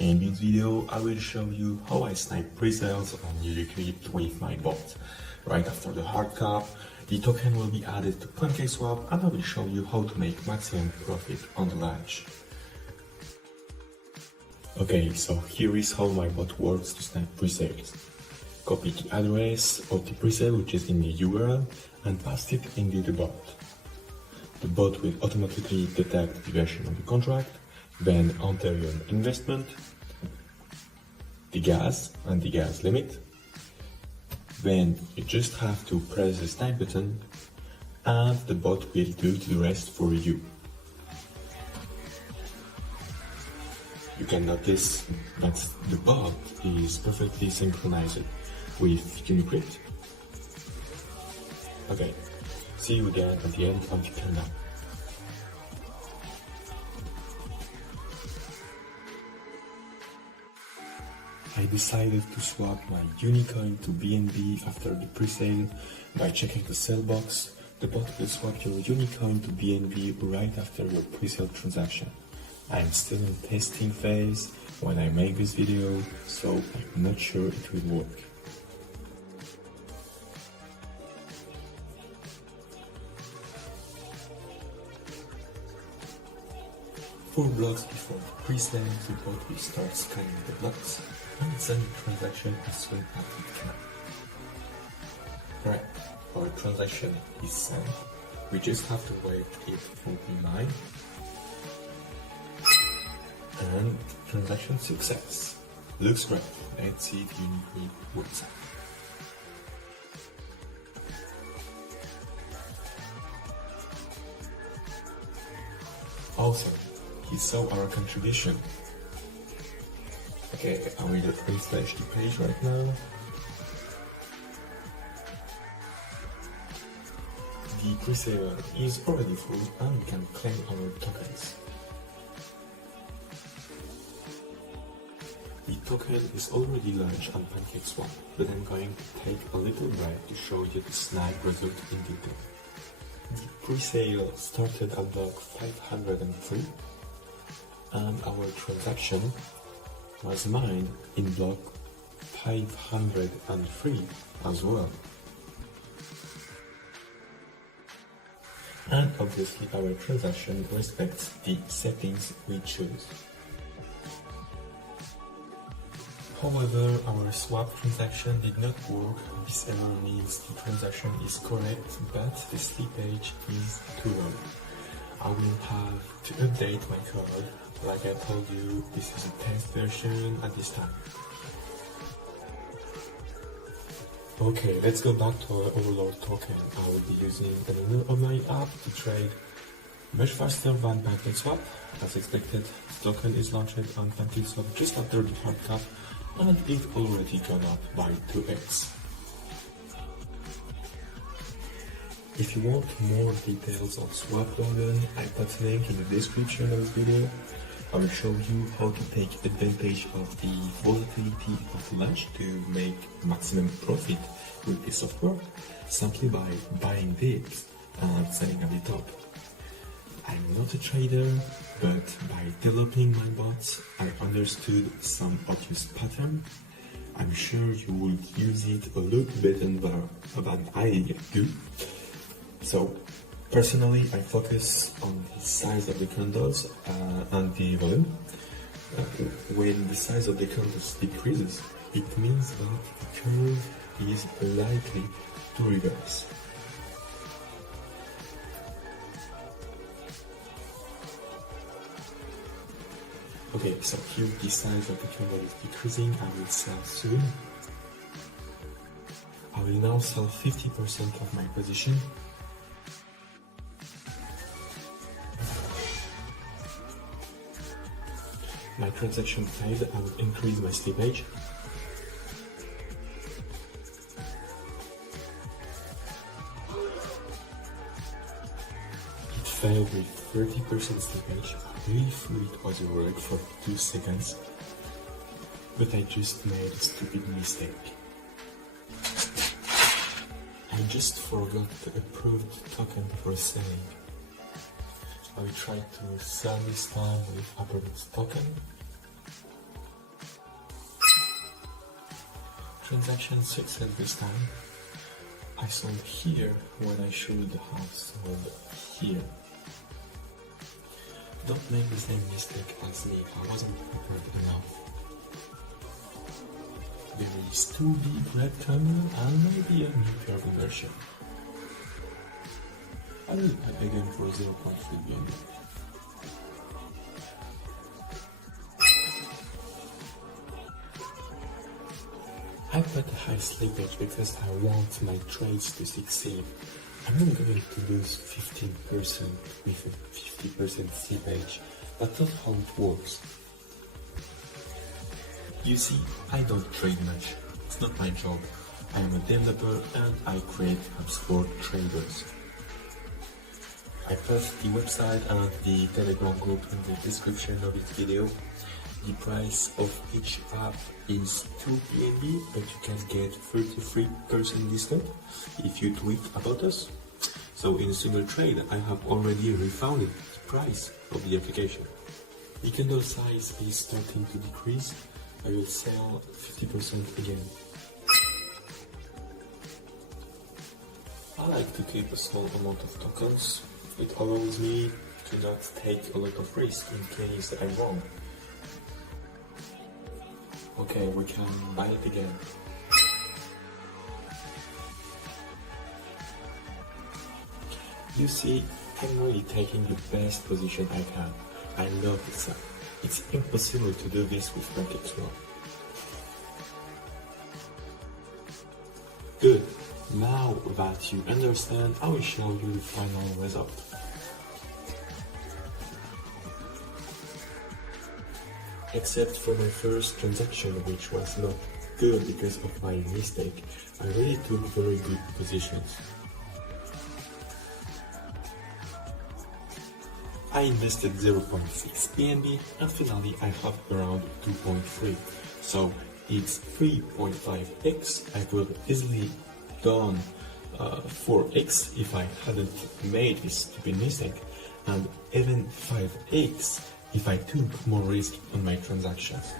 In this video, I will show you how I snipe pre-sales on Unicrypt with my bot. Right after the hard cap, the token will be added to Pancakeswap and I will show you how to make maximum profit on the launch. Okay, so here is how my bot works to snipe pre-sales. Copy the address of the pre-sale which is in the URL and paste it into the bot. The bot will automatically detect the version of the contract, then enter your investment, the gas and the gas limit. Then you just have to press the snipe button and the bot will do the rest for you. You can notice that the bot is perfectly synchronized with Unicrypt. Okay, see you again at the end of the canal. I decided to swap my Unicoin to BNB after the pre-sale by checking the sell box. The bot will swap your Unicoin to BNB right after your pre-sale transaction. I'm still in testing phase when I make this video, so I'm not sure it will work. Four blocks before the pre-sale, the bot will start scanning the blocks and send the transaction as soon as it can. Right, our transaction is sent. We just have to wait it for the line. And transaction success. Looks great. Let's see if Unicrypt works out. Awesome. He saw our contribution. Okay, I will refresh the page right now. The pre-sale is already full and we can claim our tokens. The token is already launched on Pancakeswap, but I'm going to take a little break to show you the snipe result in detail. The pre-sale started at block 503 and our transaction was mined in block 503 as well. And obviously our transaction respects the settings we choose. However, our swap transaction did not work. This error means the transaction is correct, but the slippage is too low. I will have to update my code. Like I told you, this is a test version at this time. Okay, let's go back to our overlord token. I will be using an online app to trade much faster than Pancakeswap. As expected, the token is launched on Pancakeswap just after the hard cap and it already gone up by 2x. If you want more details on Swap Golden, I put a link in the description of this video. I will show you how to take advantage of the volatility of the launch to make maximum profit with this software, simply by buying dips and selling at the top. I'm not a trader, but by developing my bots, I understood some obvious pattern. I'm sure you will use it a little bit than I do. So, personally, I focus on the size of the candles and the volume. When the size of the candles decreases, it means that the curve is likely to reverse. Okay, so here the size of the candle is decreasing. I will sell soon. I will now sell 50% of my position. My transaction failed. I will increase my slippage. It failed with 30% slippage. If it was a work for 2 seconds, but I just made a stupid mistake. I just forgot the approved token for selling. I will try to sell this time with approved token. transaction success this time. I sold here when I should have sold here. Don't make the same mistake as me, I wasn't prepared enough. There is 2 big rectangle and maybe a nuclear version. I will buy again for 0.3 BNB. I put a high slippage because I want my trades to succeed. I'm not going to lose 15% with a 50% slippage. That's not how it works. You see, I don't trade much. It's not my job. I am a developer and I create apps for traders. I put the website and the Telegram group in the description of this video. The price of each app is 2 BNB, but you can get 33% discount if you tweet about us. So in a single trade, I have already refunded the price of the application. The candle size is starting to decrease. I will sell 50% again. I like to keep a small amount of tokens. It allows me to not take a lot of risk in case I'm wrong. Okay, we can buy it again. You see, I'm really taking the best position I can. I love this app. It's impossible to do this with Pancakeswap. Good. Now that you understand, I will show you the final result. Except for my first transaction, which was not good because of my mistake, I really took very good positions. I invested 0.6 BNB and finally I have around 2.3, so it's 3.5x. I could easily done 4x if I hadn't made this stupid mistake, and even 5x if I took more risk on my transactions.